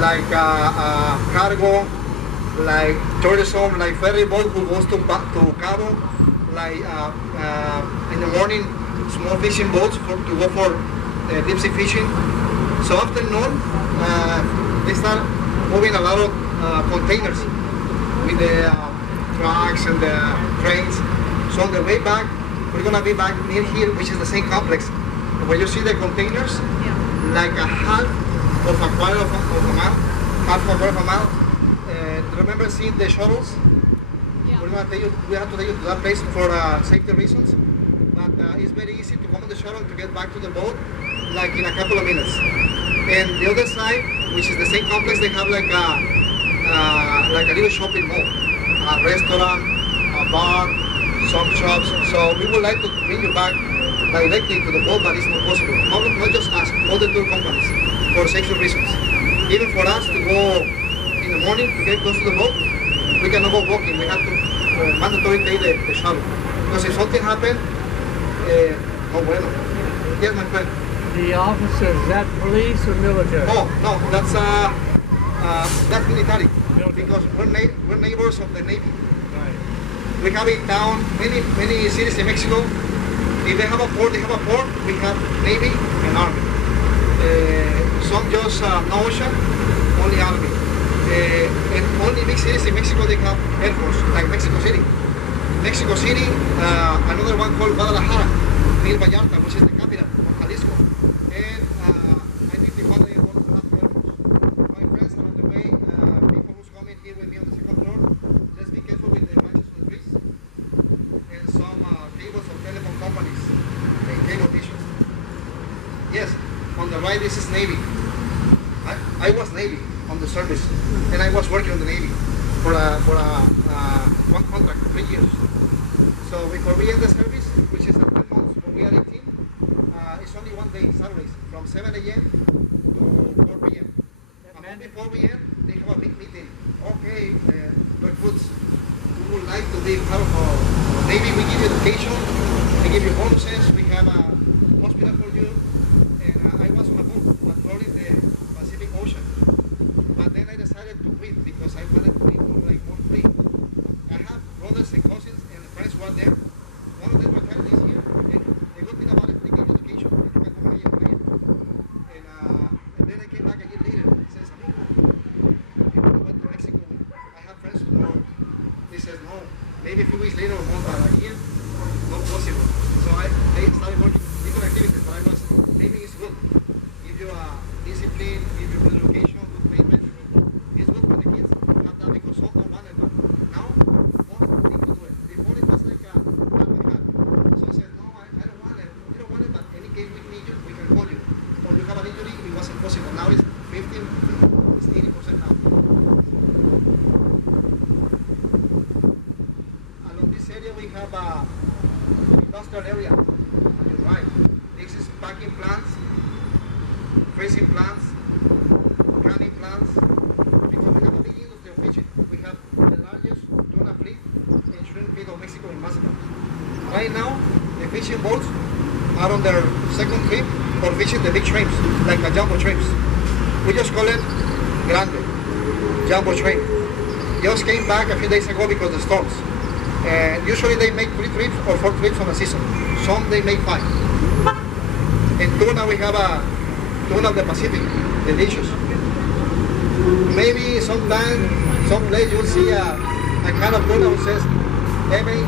like cargo, like tourism, like ferry boat who goes to Cabo, like in the morning, small fishing boats to go for deep sea fishing. So afternoon, they start moving a lot of containers with the trucks and the trains. So on the way back, we're gonna be back near here, which is the same complex. Where you see the containers, like a half of a quarter of a mile, half a quarter of a mile. Remember seeing the shuttles? Yeah. We're gonna we have to take you to that place for safety reasons. But it's very easy to come on the shuttle to get back to the boat, like in a couple of minutes. And the other side, which is the same complex, they have like a little shopping mall, a restaurant, a bar, some shops. So we would like to bring you back directly to the boat, but it's not possible. Not just us, all the tour companies, for safety reasons. Even for us to go in the morning to get close to the boat, we cannot go walking. We have to mandatory take the shuttle. Because if something happened, oh bueno. Yes, my friend. The officers, is that police or military? Oh, no, that's military. Because we're neighbors of the Navy. Right. We have in town many cities in Mexico. If they have a port, they have a port. We have Navy and Army. Some just no ocean, only Army. And only big cities in Mexico, they have Air Force, like Mexico City. Mexico City, another one called Guadalajara, near Vallarta, which is the capital of Jalisco. And I think the father wants to have Air Force. My friends are on the way, people who's coming here with me on the second floor. Let's be careful with the branches of the trees. And some cables of telephone companies and cable dishes. Yes, on the right this is Navy. I was Navy on the service, and I was working on the Navy for one contract for 3 years. So before we end the service, which is after months when we are 18, it's only one day, Saturdays, from 7 a.m. to 4 p.m. And before we end, they have a big meeting. Okay, recruits, we would like to be part of Navy. We give you education, we give you bonuses, we have a hospital for you. And I was on a boat patrolling the Pacific Ocean. But then I decided to quit because I wanted to be more free. I have brothers and cousins and friends who are there. One of them retired this year, and the good thing about it, they give education, and you can go away and play. And then I came back a year later. He says, amigo, I went to Mexico. I have friends who know. He says, no, maybe a few weeks later or more, but a year, not possible. So I started working different activities, but I was, maybe it's good. Give you a discipline, give you good education, good payment. It's good for the kids to have that because some don't want it, but now, all need to do it. Before it was like a half and half. So I said, no, I don't want it. You don't want it, but any case we need you, we can call you. Or you have an injury, it wasn't possible. Now it's 50, it's 80% now. Along this area we have a industrial area. On your right. This is packing plants, freezing plants, canning plants. Because we have a big industry of fishing. We have the largest tuna fleet and shrimp fleet of Mexico in Mazatlán. Right now, the fishing boats are on their second trip for fishing the big shrimps, like the jumbo shrimps. We just call it grande, jumbo shrimp. Just came back a few days ago because of the storms. And usually they make 3 trips or 4 trips on a season. Some they make 5. And tuna, we have a tuna of the Pacific, delicious. Maybe sometime, someplace you'll see a kind of tuna who says Eme,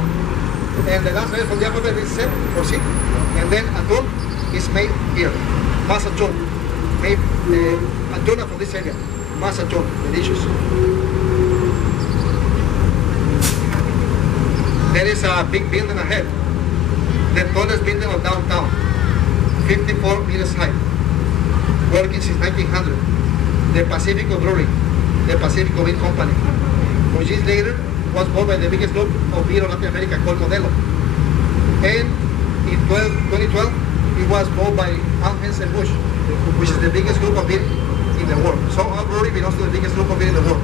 and the last letter from the alphabet is set or C. And then atún is made here, Mazatlán, made a tuna from this area, Mazatlán, delicious. There is a big building ahead, the tallest building of downtown, 54 meters high, working since 1900. The Pacifico Brewery, the Pacifico Beer Company, which is later was bought by the biggest group of beer in Latin America called Modelo. And in 2012, it was bought by Anheuser-Busch, which is the biggest group of beer in the world. So our brewery belongs to the biggest group of beer in the world.